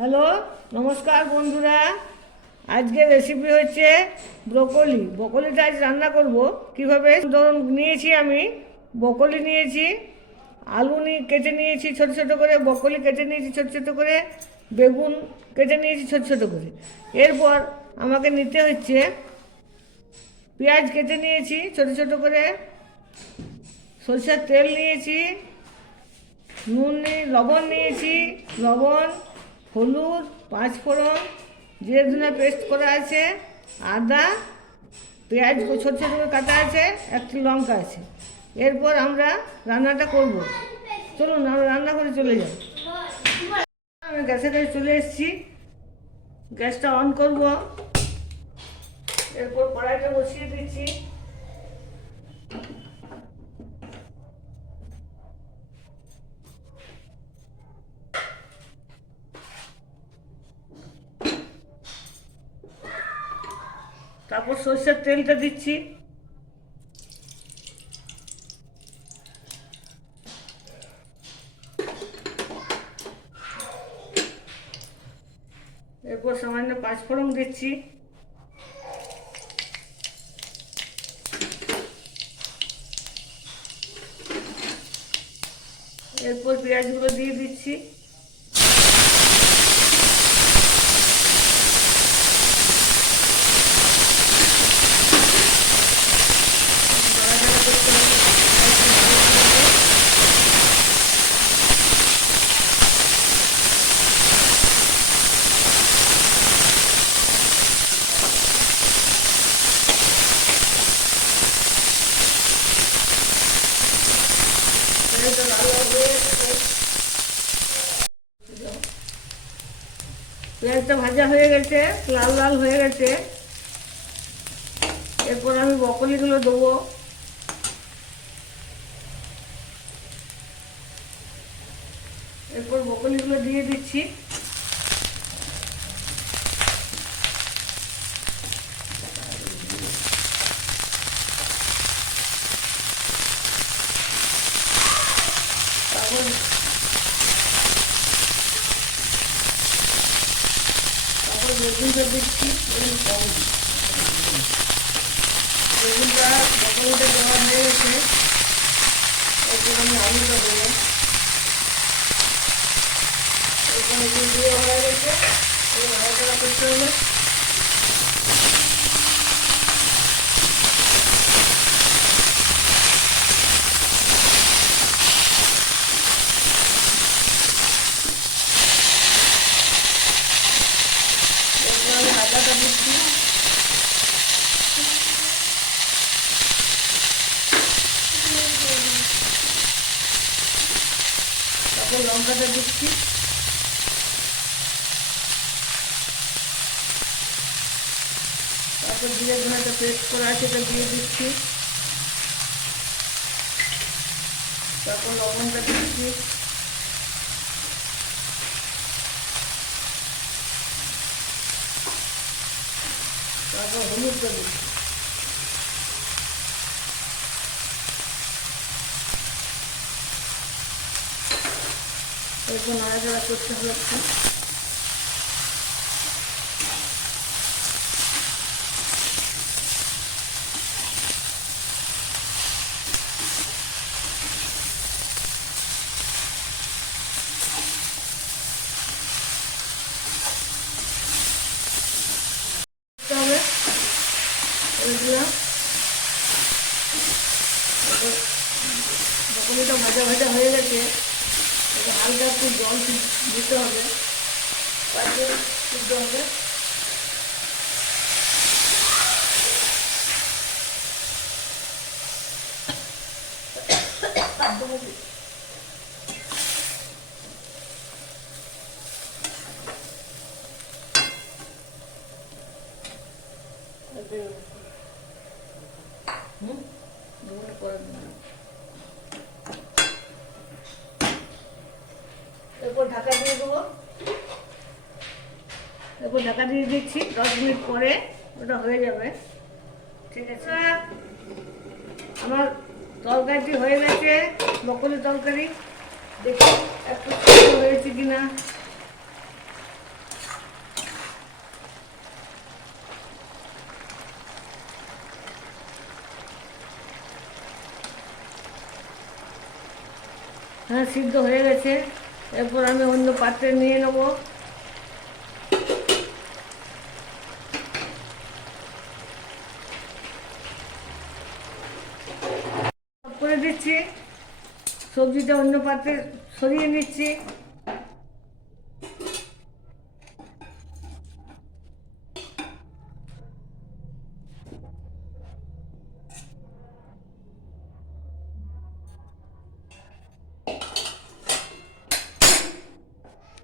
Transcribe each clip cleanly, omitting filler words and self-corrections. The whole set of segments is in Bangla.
হ্যালো, নমস্কার বন্ধুরা। আজকে রেসিপি হচ্ছে ব্রোকলি। ব্রোকলিটা আজ রান্না করব কিভাবে। ধরুন নিয়েছি আমি ব্রোকলি নিয়েছি, আলু কেটে নিয়েছি ছোট ছোট করে, ব্রোকলি কেটে নিয়েছি ছোট ছোট করে, বেগুন কেটে নিয়েছি ছোট ছোট করে। এরপর আমাকে নিতে হচ্ছে পেঁয়াজ কেটে নিয়েছি ছোট ছোট করে, সরষের তেল নিয়েছি, লবণ নিয়েছি, লবণ, হলুদ, পাঁচফোড়ন, জিরে ধনে পেস্ট করা আছে, আদা, পেঁয়াজ ছোট ছোট করে কাটা আছে, একটি লঙ্কা আছে। এরপর আমরা রান্নাটা করব। চলুন আমরা রান্না করে চলে যাই। আমি গ্যাসের কাছে চলে এসেছি, গ্যাসটা অন করব। এরপর কড়াইটা বসিয়ে দিচ্ছি। তারপর সরষের তেলটা দিচ্ছি। এরপর সামান্য পাঁচফোড়ন দিচ্ছি। এরপর পেঁয়াজগুলো দিয়ে দিচ্ছি। পেঁয়াজটা ভাজা হয়ে গেছে, লাল লাল হয়ে গেছে। এরপর আমি ব্রকলিগুলো দেবো। এরপর ব্রকলিগুলো দিয়ে দিচ্ছি। তারপর বেগুনটা দিচ্ছি। বেগুনটা ব্রকলিটা দেওয়া হয়ে গেছে। এরপর আমি আলুটা দেবো। এরপর বেগুন দিয়ে হয়ে গেছে, ভাজাটা করতে হবে। এরপর আমি আদাটা দিচ্ছি। তারপর লঙ্কাটা দিচ্ছি। তারপর জিরে ধনেটা পেস্ট করা আছে এটা দিয়ে দিচ্ছি। তারপর লবণটা দিচ্ছি। তারপর হলুদটা দিচ্ছি। এরপর নাড়াচাড়া করতে হচ্ছে। ব্রকলিটা ভাজা ভাজা হয়ে গেছে। এটা হালকা একটু জল দিতে হবে, তারপরে সিদ্ধ হবে। এরপর ঢাকা দিয়ে দেবো। এরপর ঢাকা দিয়ে দিচ্ছি, 10 মিনিট পরে ওটা হয়ে যাবে। ঠিক আছে, আমার তরকারিটি হয়ে গেছে, ব্রকলি তরকারি। দেখি একটু হয়েছে কিনা। হ্যাঁ, সিদ্ধ হয়ে গেছে। এরপর আমি অন্য পাত্রে নিয়ে নেব। করে দিচ্ছি, সবজিটা অন্য পাত্রে সরিয়ে নিচ্ছি।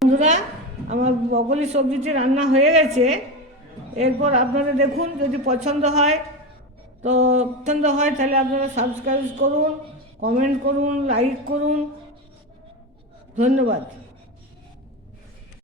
বন্ধুরা, আমার ব্রকলি সবজিটি রান্না হয়ে গেছে। এরপর আপনারা দেখুন, যদি পছন্দ হয় তাহলে আপনারা সাবস্ক্রাইব করুন, কমেন্ট করুন, লাইক করুন। ধন্যবাদ।